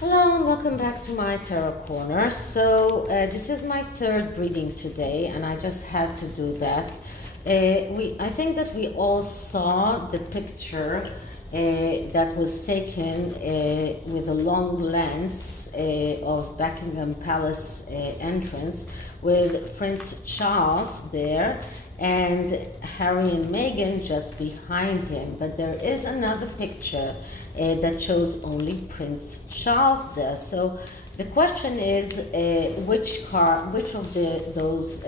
Hello and welcome back to my tarot corner. So this is my third reading today, and I just had to do that. I think that we all saw the picture that was taken with a long lens of Buckingham Palace entrance with Prince Charles there and Harry and Meghan just behind him. But there is another picture that shows only Prince Charles there. So the question is, which of those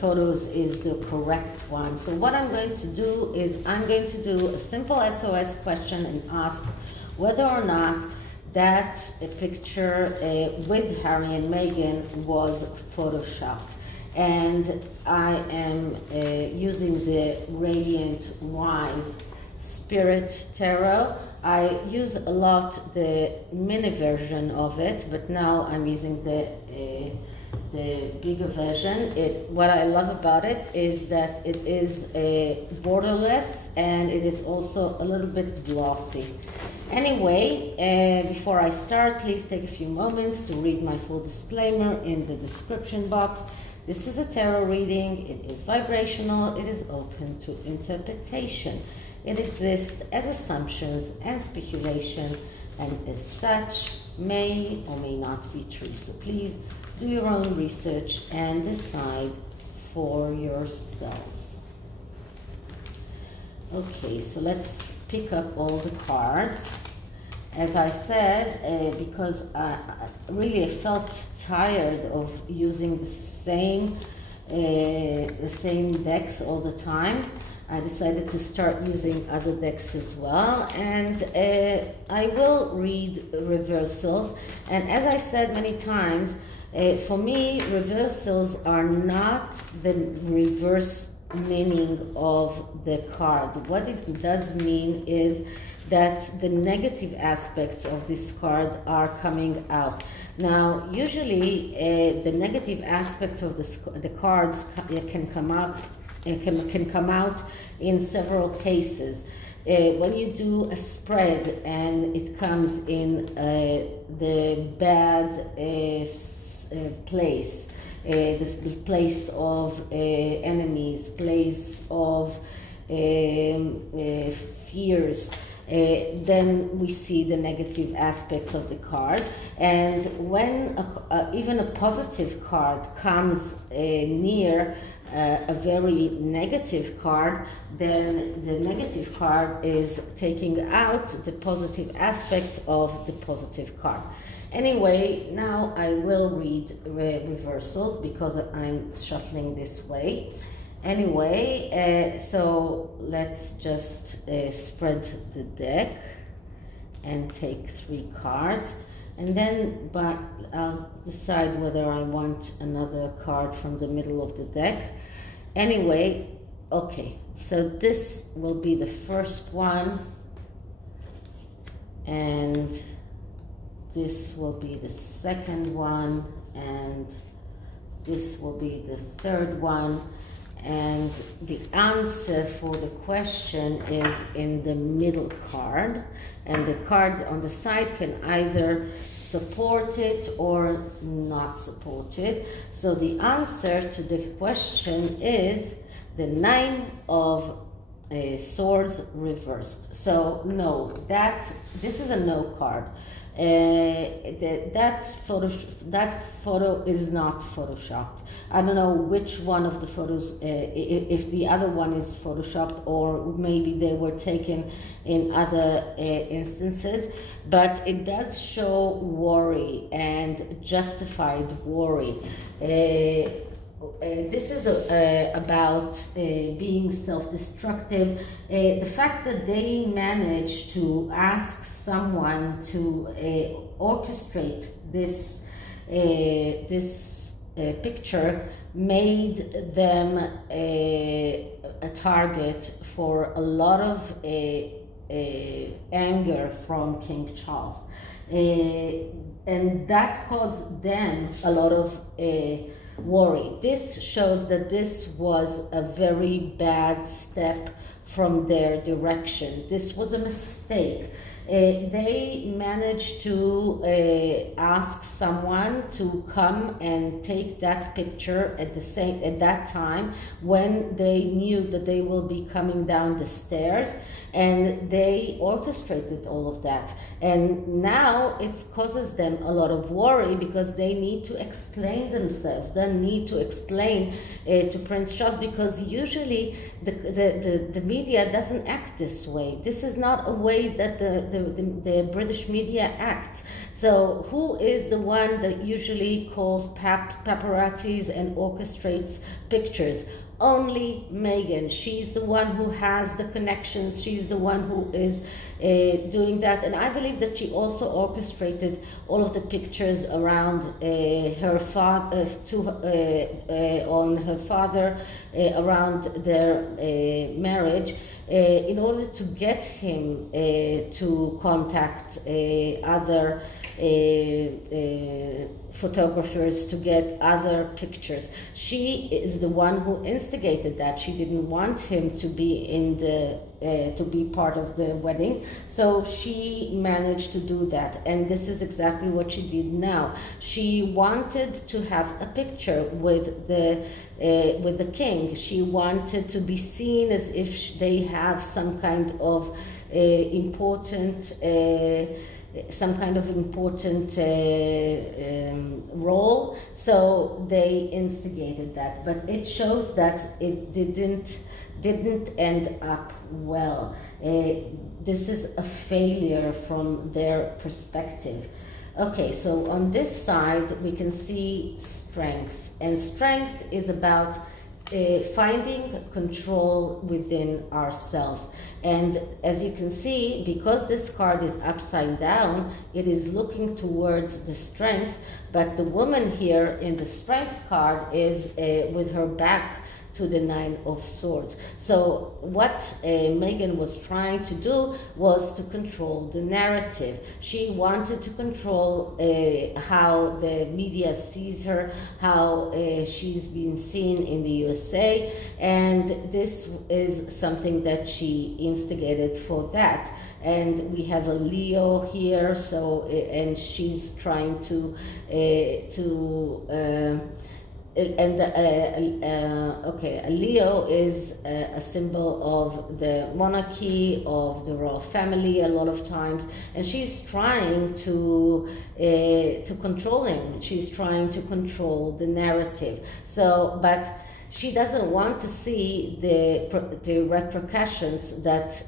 photos is the correct one? So what I'm going to do is I'm going to do a simple SOS question and ask whether or not that picture with Harry and Meghan was photoshopped. And I am using the Radiant Wise Spirit Tarot. I use a lot the mini version of it, but now I'm using the bigger version. What I love about it is that it is borderless and it is also a little bit glossy. Anyway, before I start, please take a few moments to read my full disclaimer in the description box. This is a tarot reading. It is vibrational. It is open to interpretation. It exists as assumptions and speculation, and as such may or may not be true. So please do your own research and decide for yourselves. Okay, so let's pick up all the cards. As I said, because I really felt tired of using the same decks all the time, I decided to start using other decks as well, and I will read reversals. And as I said many times, for me, reversals are not the reverse meaning of the card. What it does mean is that the negative aspects of this card are coming out. Now, usually the negative aspects of the cards can come out. Can come out in several cases. When you do a spread and it comes in the bad place, this place of enemies, place of fears, then we see the negative aspects of the card. And when even a positive card comes near a very negative card, then the negative card is taking out the positive aspect of the positive card. Anyway, now I will read reversals because I'm shuffling this way. Anyway, so let's just spread the deck and take 3 cards, and then I'll decide whether I want another card from the middle of the deck. Anyway, okay, so this will be the first one, and this will be the second one, and this will be the third one. And the answer for the question is in the middle card, and the cards on the side can either support it or not support it. So the answer to the question is the 9 of Swords reversed. So no, this is a no card. That photo is not photoshopped. I don't know which one of the photos, if the other one is photoshopped or maybe they were taken in other instances, but it does show worry and justified worry. This is about being self-destructive. The fact that they managed to ask someone to orchestrate this picture made them a target for a lot of anger from King Charles, and that caused them a lot of worry. This shows that this was a very bad step from their direction. This was a mistake. They managed to ask someone to come and take that picture at that time when they knew that they will be coming down the stairs, and they orchestrated all of that. And now it causes them a lot of worry because they need to explain themselves. They need to explain to Prince Charles, because usually the media doesn't act this way. This is not a way that the British media acts. So who is the one that usually calls paparazzis and orchestrates pictures? Only Meghan. She's the one who has the connections. She's the one who is doing that. And I believe that she also orchestrated all of the pictures around her father, on her father, around their marriage, in order to get him to contact other photographers to get other pictures. She is the one who instigated that. She didn't want him to be in the to be part of the wedding, so she managed to do that. And this is exactly what she did now. She wanted to have a picture with the king. She wanted to be seen as if they have some kind of important role, so they instigated that. But it shows that it didn't end up well. This is a failure from their perspective. Okay, so on this side we can see strength, and strength is about finding control within ourselves. And as you can see, because this card is upside down, it is looking towards the strength, but the woman here in the strength card is with her back to the Nine of Swords. So what Meghan was trying to do was to control the narrative. She wanted to control how the media sees her, how she's been seen in the USA, and this is something that she instigated for that. And we have a Leo here, so and she's trying to okay, a Leo is a symbol of the monarchy, of the royal family a lot of times, and she's trying to control him. She's trying to control the narrative. So, but she doesn't want to see the repercussions that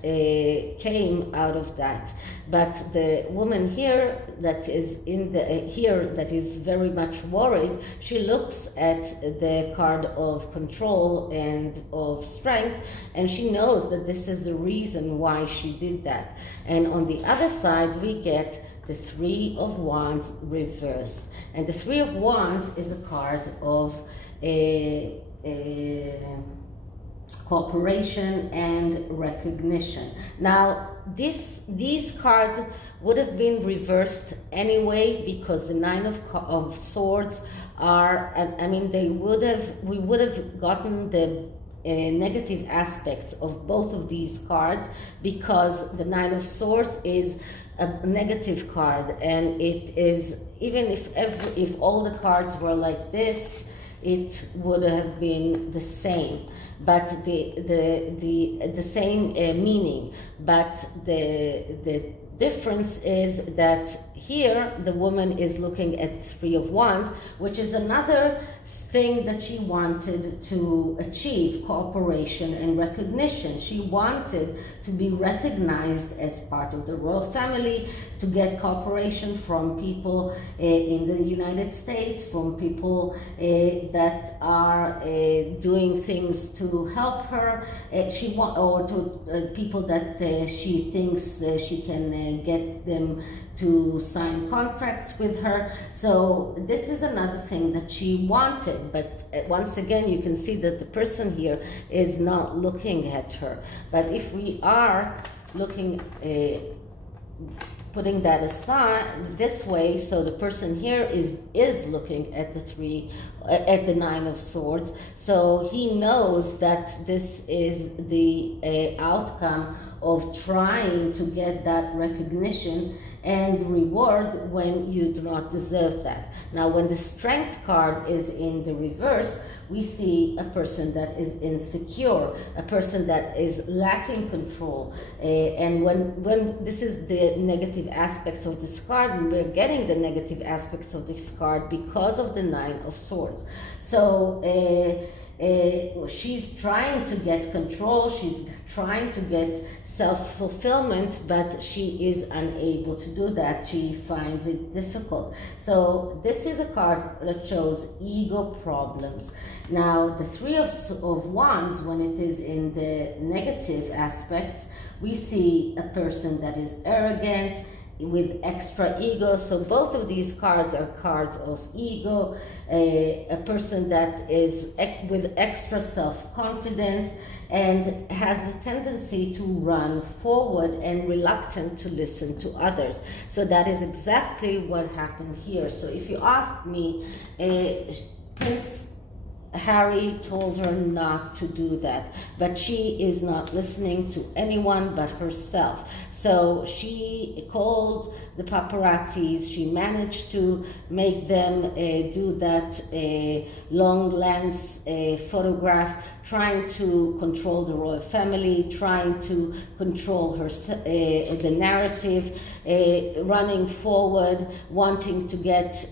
came out of that. But the woman here that is that is very much worried, she looks at the card of control and of strength, and she knows that this is the reason why she did that. And on the other side we get the Three of Wands reversed, and the Three of Wands is a card of cooperation and recognition. Now these cards would have been reversed anyway, because the Nine of Swords are, I mean, we would have gotten the negative aspects of both of these cards, because the Nine of Swords is a negative card, and it is, even if all the cards were like this, it would have been the same, but the same meaning. But the difference is that here the woman is looking at Three of Wands, which is another thing that she wanted to achieve: cooperation and recognition. She wanted to be recognized as part of the royal family, to get cooperation from people in the United States, from people that are doing things to help her. Or to people that she thinks she can get them to sign contracts with her. So this is another thing that she wanted, but once again you can see that the person here is not looking at her. But if we are looking putting that aside this way, so the person here is looking at the Nine of Swords, so he knows that this is the outcome of trying to get that recognition and reward when you do not deserve that. Now, when the Strength card is in the reverse, we see a person that is insecure, a person that is lacking control. And when this is the negative aspects of this card, and we're getting the negative aspects of this card because of the Nine of Swords. So she's trying to get control, she's trying to get self-fulfillment, but she is unable to do that. She finds it difficult. So this is a card that shows ego problems. Now, the Three of Wands, when it is in the negative aspects, we see a person that is arrogant, with extra ego. So both of these cards are cards of ego, a person that is with extra self-confidence and has the tendency to run forward and reluctant to listen to others. So that is exactly what happened here. So if you ask me, Prince Harry told her not to do that, but she is not listening to anyone but herself. So she called the paparazzis. She managed to make them do that long lens photograph, trying to control the royal family, trying to control her the narrative, running forward, wanting to get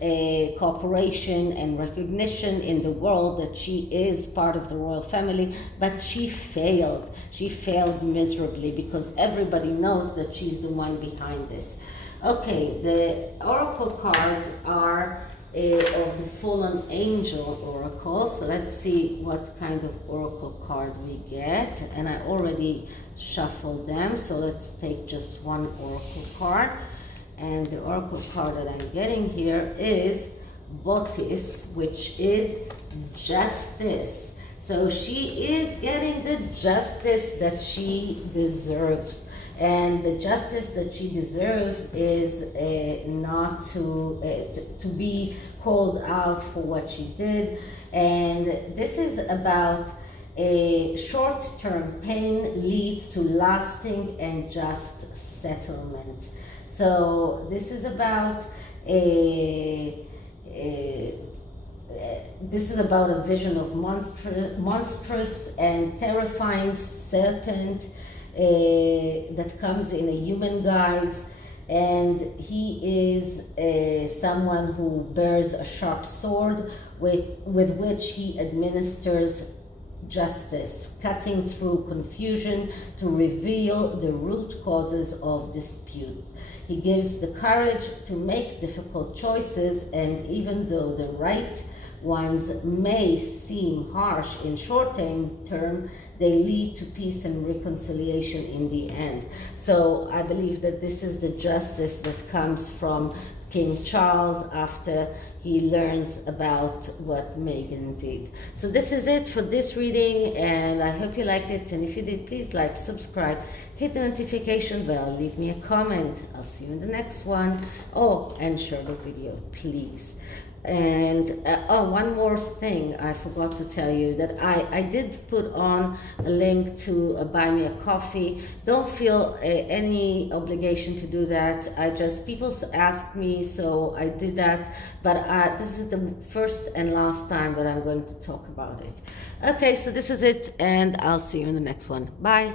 cooperation and recognition in the world that she is part of the royal family, but she failed. She failed miserably because everybody knows that she's the one behind this. Okay, the oracle cards are of the fallen angel oracle. So let's see what kind of oracle card we get. And I already shuffled them, so let's take just one oracle card. And the oracle card that I'm getting here is Botis, which is justice. So she is getting the justice that she deserves. And the justice that she deserves is not to be called out for what she did. And this is about a short-term pain leads to lasting and just settlement. So this is about a vision of monstrous and terrifying serpent that comes in a human guise, and he is someone who bears a sharp sword with which he administers justice, cutting through confusion to reveal the root causes of disputes. He gives the courage to make difficult choices, and even though the right ones may seem harsh in short term, they lead to peace and reconciliation in the end. So I believe that this is the justice that comes from King Charles after he learns about what Meghan did. So this is it for this reading, and I hope you liked it. And if you did, please like, subscribe, hit the notification bell, leave me a comment. I'll see you in the next one. Oh, and share the video, please. And oh, one more thing I forgot to tell you, that I did put on a link to buy me a coffee. Don't feel any obligation to do that. People asked me, so I did that. But this is the first and last time that I'm going to talk about it. Okay, so this is it, and I'll see you in the next one. Bye.